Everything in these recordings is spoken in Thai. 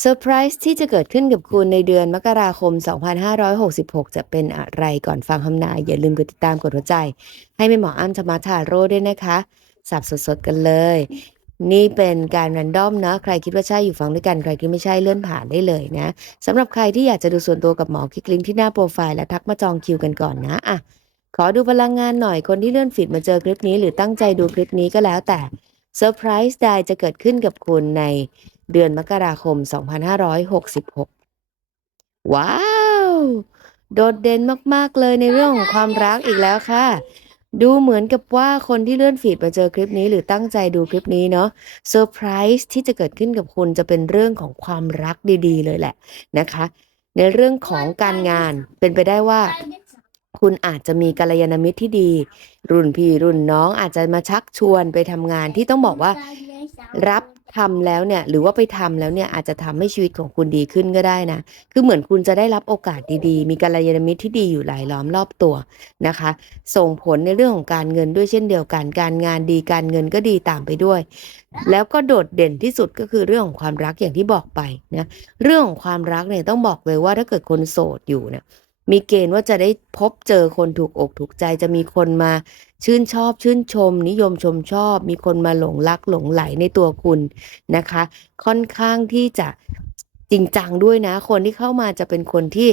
เซอร์ไพรส์ที่จะเกิดขึ้นกับคุณในเดือนมกราคม 2566 จะเป็นอะไรก่อนฟังคำนาย อย่าลืมกดติดตามกดหัวใจ ให้แม่หมออ้ำธรรมทาโร่ด้วยนะคะสับสดๆกันเลย นี่เป็นการรันดอมนะใครคิดว่าใช่อยู่ฟังด้วยกัน ใครคิดไม่ใช่เลื่อนผ่านได้เลยนะสำหรับใครที่อยากจะดูส่วนตัวกับหมอคลิกลิงก์ที่หน้าโปรไฟล์และทักมาจองคิวกันก่อนนะอะขอดูพลังงานหน่อยคนที่เลื่อนฟีดมาเจอคลิปนี้ หรือตั้งใจดูคลิปนี้ก็แล้วแต่เซอร์ไพรส์ใดจะเกิดขึ้นกับคุณใน เดือนมกราคม 2566 ว้าว โดดเด่นมากๆเลยในเรื่องของความรักอีกแล้วค่ะ ดูเหมือนกับว่าคนที่เลื่อนฟีดมาเจอคลิปนี้หรือตั้งใจดูคลิปนี้เนาะเซอร์ไพรส์ที่จะเกิดขึ้นกับคุณจะเป็นเรื่องของความรักดีๆ เลยแหละนะคะ ในเรื่องของการงานเป็นไปได้ว่าคุณอาจจะมีกัลยาณมิตรที่ดี รุ่นพี่รุ่นน้องอาจจะมาชักชวนไปทำงานที่ต้องบอกว่า รับ ทำแล้วเนี่ยหรือว่าไปทำแล้วเนี่ยอาจจะทำให้ชีวิตของคุณดีขึ้นก็ได้นะ คือเหมือนคุณจะได้รับโอกาสดีๆ มีกัลยาณมิตรที่ดีอยู่หลายล้อมรอบตัวนะคะ ส่งผลในเรื่องของการเงินด้วยเช่นเดียวกัน การงานดีการเงินก็ดีตามไปด้วย แล้วก็โดดเด่นที่สุดก็คือเรื่องของความรักอย่างที่บอกไปนะเรื่องของความรักเนี่ยต้องบอกเลยว่าถ้าเกิดคนโสดอยู่เนี่ย มีเกณฑ์ว่าจะได้พบเจอคนถูกอกถูกใจจะมีคนมาชื่นชอบชื่นชม นิยมชมชอบ มีคนมาหลงรักหลงไหลในตัวคุณนะคะ ค่อนข้างที่จะจริงจังด้วยนะ คนที่เข้ามาจะเป็นคนที่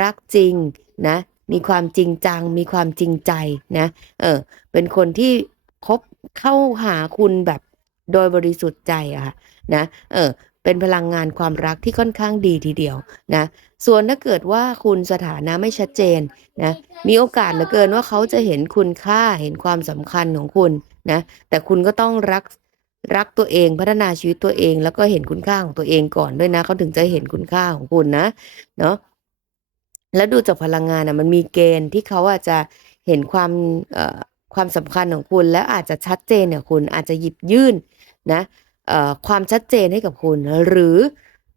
รักจริงนะ มีความจริงจัง มีความจริงใจนะเออเป็นคนที่พบเข้าหาคุณแบบโดยบริสุทธิ์ใจอะค่ะนะเออ เป็นพลังงานความรักที่ค่อนข้างดีทีเดียวนะส่วนถ้าเกิดว่าคุณสถานะไม่ชัดเจนนะมีโอกาสเหลือเกินว่าเขาจะเห็นคุณค่าเห็นความสำคัญของคุณนะแต่คุณก็ต้องรักรักตัวเองพัฒนาชีวิตตัวเอง แล้วก็เห็นคุณค่าของตัวเองก่อนด้วยนะเขาถึงจะเห็นคุณค่าของคุณนะเนาะแล้วดูจากพลังงานนะมันมีเกณฑ์ที่เขาอาจจะเห็นความความสำคัญของคุณ แล้วอาจจะชัดเจนเนี่ยคุณอาจจะหยิบยื่นนะ ความชัดเจนให้กับคุณ หรือ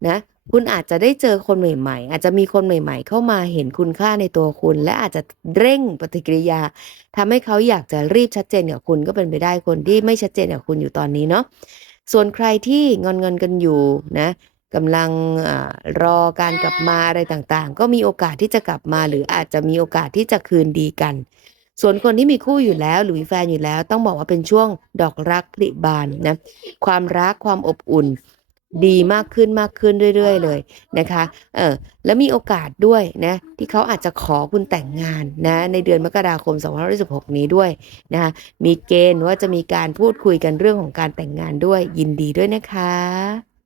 นะคุณอาจจะได้เจอคนใหม่ๆ อาจจะมีคนใหม่ ๆ เข้ามาเห็นคุณค่าในตัวคุณ และอาจจะเร่งปฏิกิริยาทำให้เขาอยากจะรีบชัดเจนกับคุณก็เป็นไปได้คนที่ไม่ชัดเจนกับคุณอยู่ตอนนี้เนาะส่วนใครที่งอนเงินกันอยู่นะกำลังอรอการกลับมาอะไรต่างๆ ก็มีโอกาสที่จะกลับมา หรืออาจจะมีโอกาสที่จะคืนดีกัน ส่วนคนที่มีคู่อยู่แล้วหรือมีแฟนอยู่แล้ว ต้องบอกว่าเป็นช่วงดอกรักผลิบานนะความรักความอบอุ่น ดีมากขึ้นมากขึ้นเรื่อย ๆ เลยนะคะเออแล้วมีโอกาสด้วยนะที่เขาอาจจะขอคุณแต่งงานนะในเดือนมกราคม2516นี้ด้วยนะคะมีเกณฑ์ว่าจะมีการพูดคุยกันเรื่องของการแต่งงานด้วยยินดีด้วยนะคะ